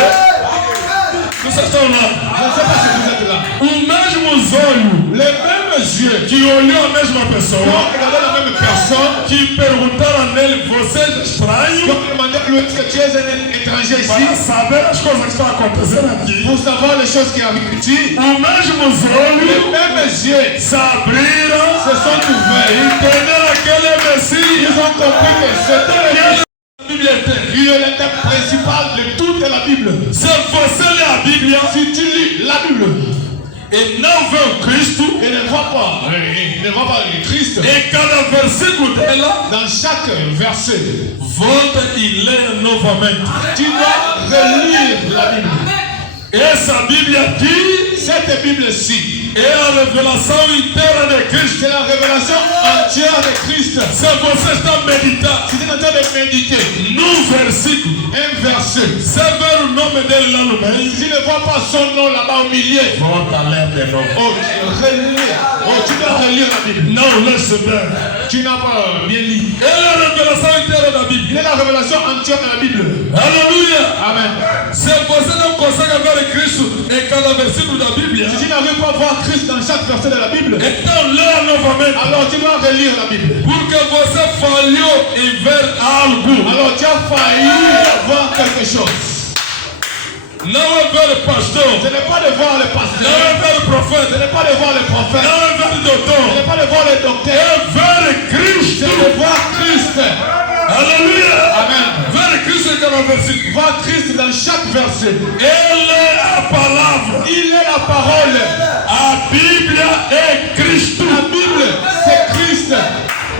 Vocês estão lá? je ne sais pas si vous êtes là, Os mesmos olhos les mêmes yeux que olhou a mesma qui pessoa, ont regardé la même personne, que perguntaram nele, você é qui estranho? ont demandé à lui, est-ce que tu es un étranger Para ici? saber as coisas que estão acontecendo aqui. Pour savoir les choses qui arrivent ici, Os mesmos les olhos mêmes yeux se abriram, se sont ouverts. entenderam aquele Messias. Ils ont compris que c'était A Bíblia tem. il est le thème principal de toute la Bible. Se você lê a Bíblia, Si tu lis la Bible, e não vê o Cristo, et ne voit pas le Christ, em cada versículo dela, dans chaque verset, volta e lê novamente. tu dois relire la Bible. Essa Bíblia aqui Cette Bible-ci, é a revelação inteira de Cristo. c'est la révélation entière de Christ. Se você está a meditar Si tu es en train de méditer num versículo, un verset, você vê o nome dele lá no meio, si tu ne vois pas son nom là-bas au milieu, volta a ler de novo. tu dois relire la Bible. Não laisse bem. Tu n'as pas bien lu. Ele é a revelação inteira da Il Bíblia. est la révélation entière de la Bible. Aleluia! Amen. Se você não consegue ver Cristo em cada versículo da Bíblia, Si tu n'arrives pas à voir Christ dans chaque verset de la Bible, então leia novamente. alors tu dois relire la Bible. Porque você falhou em ver algo. Alors tu as failli voir quelque chose. Não é ver pastor. Ce n'est pas de voir le Não pasteur. é ver Ce profeta. n'est pas de voir le prophète. Não é ver Ce doutor. n'est pas de voir le docteur. É ver C'est Cristo. de voir Christ. Aleluia! Amen. Ver Cristo em cada versículo. Voir Christ dans chaque verset. Ele é a palavra. Il est la parole. A Bíblia é Cristo. La Bible, c'est Christ.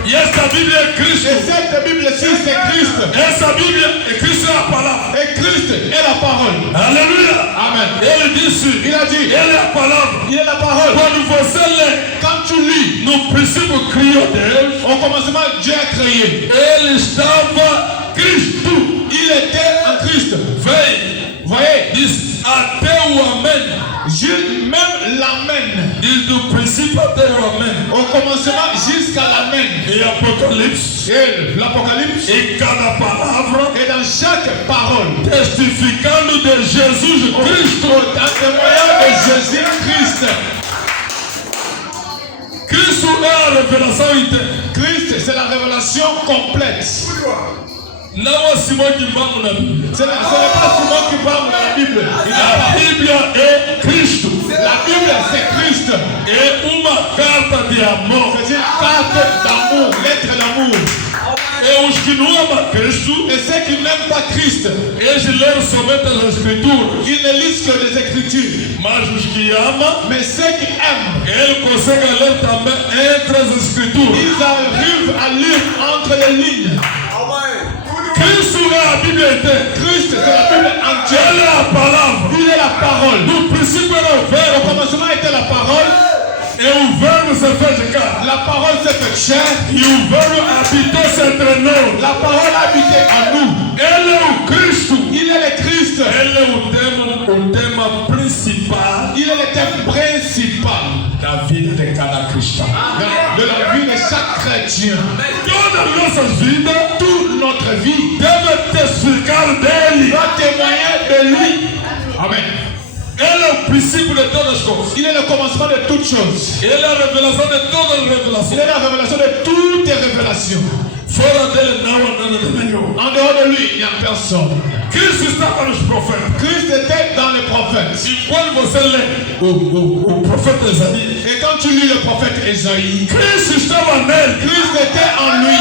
E essa Bíblia é Cristo. Et cette Bible-ci, c'est Christ. Essa Bíblia é Cristo é a palavra. Et Christ est la parole. Aleluia! Amen. Ele disse, Il a dit, ele é a palavra. il est la parole. Quando você lê, Quand tu lis, no princípio criou Deus, au commencement, Dieu a créé. ele estava Cristo. Il était en Christ. Vem, Voyez, diz até o amém. même l'amen. Diz do princípio até o amém. Au commencement jusqu'à l'amen. Em Apocalipse, Et l'Apocalypse em cada palavra, est dans chaque parole. testificando de Jesus Cristo. Dans le témoignage de Jésus-Christ. Cristo é a revelação inteira. Christ, c'est la révélation complète. Não é Simão que vamos na Bíblia. Ce n'est pas Simon qui parle dans la Bible. A Bíblia é Cristo. La Bible, c'est Christ. É uma carta de amor. C'est une carte d'amour, lettre d'amour. É os que não amam Cristo, Et ceux qui n'aiment pas Christ, eles leram somente as Escrituras. ils ne lisent que les Écritures. Mas os que amam, Mais ceux qui aiment, ele consegue ler também entre as Escrituras. ils arrivent à lire entre les lignes. Cristo é a Bíblia inteira. Christ, c'est la Bible entière. Ele é a palavra. Il est la parole. No princípio era o Au verbo. commencement était la parole. E o verbo se fez carne. La parole s'est faite chair. E o verbo habitou-se entre nós. La parole a habité en nous. Ele é o Cristo. Il est le Christ. Ele é o tema principal Il est le thème principal da vida de cada cristão. de la vie de chaque chrétien. Todas as nossas vidas Toute notre vie devem testificar dele. doit témoigner de lui. Amen. Ele é o princípio de todas as coisas. Il est le commencement de toutes choses. Ele é a revelação de todas as Il revelações. est la révélation de toutes les révélations. Fora dele não há nada de melhor. En dehors de lui, il n'y a personne. Cristo estava nos profetas. Christ était dans les prophètes. E quando você lê o profeta Isaías, Et quand tu lis le prophète Ésaïe, Cristo estava nele. Christ était en lui.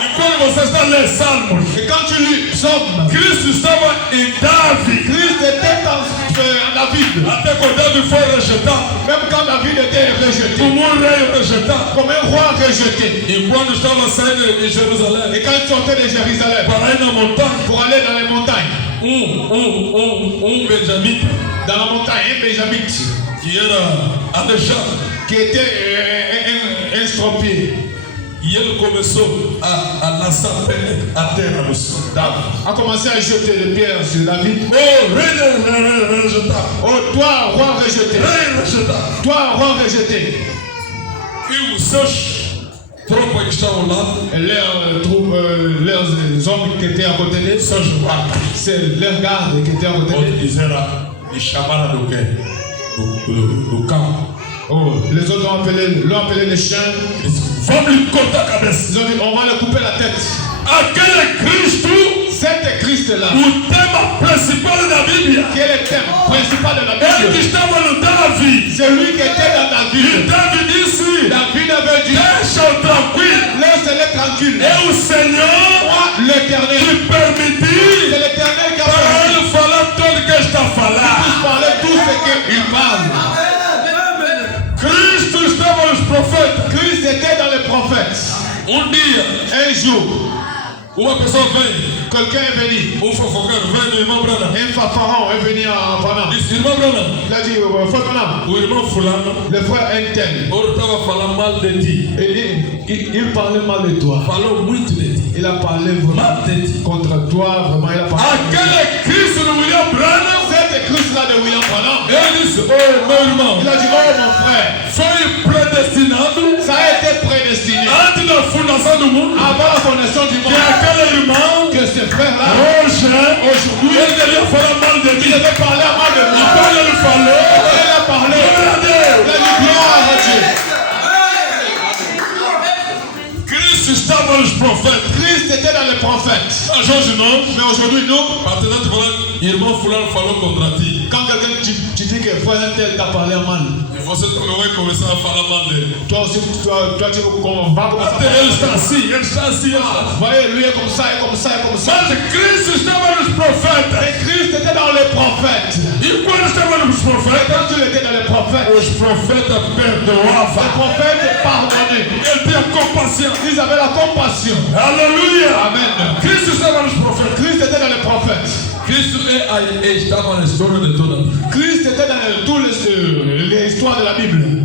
E quando você está lendo Salmos, Et quand tu lis Psaume, Cristo estava em Davi. Christ était en David. Até quando Davi foi rejeitado, Même quand David était rejeté, como rei rejeitado. comme un roi rejeté. E quando estava saindo de Jerusalém Et quand il sortait de Jérusalem para ir na montanha, pour aller dans les montagnes, benjamita, dans la montagne, un Benjamite que era aleijado, qui était un estropié, e ele começou a lançar a terra nos Davi. a commencé à jeter des pierres sur David. Oh, rei rejeitado, Oh, toi, roi rejeté, rei rejeitado. toi, roi rejeté. E os seus tropas que estavam ao lado, Et leurs troupes, leurs hommes qui étaient à côté d'eux, seus guardas, c'est leurs gardes qui étaient à côté onde d'eux. dizeram, me chamaram do quê? Do campo. Oh, les autres l'ont appelé les chiens. Eles disse, vamos lhe cortar a cabeça. Ils ont dit, on va leur couper la tête. Aquele Cristo, Cet Christ-là, o tema principal da Bíblia, qui est le thème principal de la ele que Bible, estava no Davi. c'est lui qui était dans E David. Davi disse, David avait dit, deixa-o tranquilo. laisse-les tranquilles. É o Senhor Moi, l'éternel, que permitiu c'est l'éternel qui a para permis ele falar tudo que está a de falar. parler tout ce qu'il parle. Un jour, uma pessoa vem, quelqu'un est venu. um fofoqueiro vem no irmão Branham. Un fanfaron est venu à Panama. Disse, irmão Branham, Il a dit, frère Panama, o irmão fulano, le frère Intel, hoje estava falando mal de ti. il parlait mal de toi. Falou muito de ti. Il a parlé vraiment contre toi, vraiment, il a parlé. Aquele Cristo do William Branham, Cette Christ-là de William Branham, ele disse, ô meu irmão, il a dit, oh mon frère, foi predestinado ça a été prédestiné antes da fundação do mundo, avant la fondation du que monde aquele irmão, que ce frère-là, aujourd'hui, ele devia falar mal de il ti. devait parler à moi de moi. Então ele falou, Il a parlé, glória a il Deus. a dit gloire à Dieu. Cristo estava nos profetas. Christ était dans les prophètes. Mas hoje não. Mais aujourd'hui, nous, Partilhando te falando, irmão fulano falou contra ti. quand quelqu'un tu dis que frère Intel t'a parlé à mal, E você também vai começar a falar mal dele. toi aussi, toi tu va commencer Até ele está assim, ele está assim. Ele está assim. voyez, lui est comme ça, et comme ça, et comme ça. Mas Cristo estava nos profetas. Et Christ était dans les prophètes. E quando estava nos Et profetas, quand il était dans les prophètes, os profetas les perdoavam. prophètes pardonnaient. Ele tinha compaixão. Ils avaient la compassion. Aleluia. Amen. Cristo estava nos profetas. Christ était dans les prophètes. Cristo estava na história de toda a vida. Christ était dans toutes les histoires de la Bible.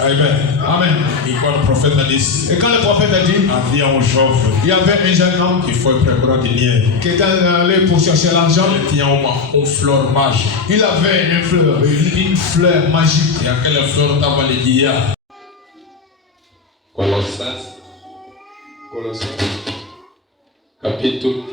Amen. Amen. E quando o profeta disse, Et quand le prophète a dit, havia jovem il y avait un jeune homme que foi procurar dinheiro. qui était allé pour chercher l'argent. Ele tinha flor mágica. Il avait une fleur magique. E aquela flor estava a lhe guiar. Colossenses, capítulo